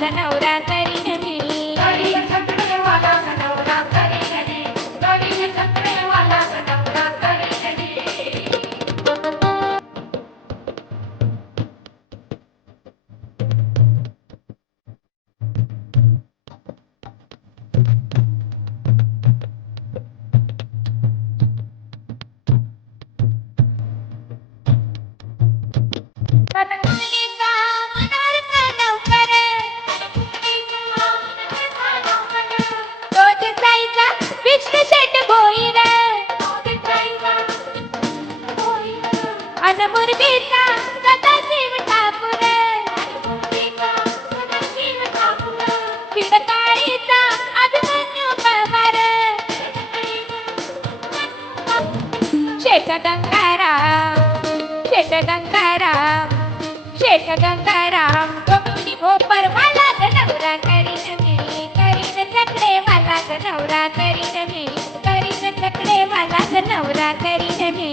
ग नवरा करीन मी. करीन छत्रे वाला ग नवरा करीन मी. करीन छत्रे वाला ग नवरा करीन मी. मुली का मनार का लवकर तो दिसायचा विष्णू शेट भोईर अन मुरलीचा सदाशिव ठाकूर पिडकाळीचा अभिमन्यू पवार शेठ गंगाराम शेठ गंगाराम शेठ गंगाराम कोणी हो परवाला ग नवरा करीन मी. करीन चकडे वाला ग नवरा करीन मी. करीन चकडे वाला ग नवरा करीन मी.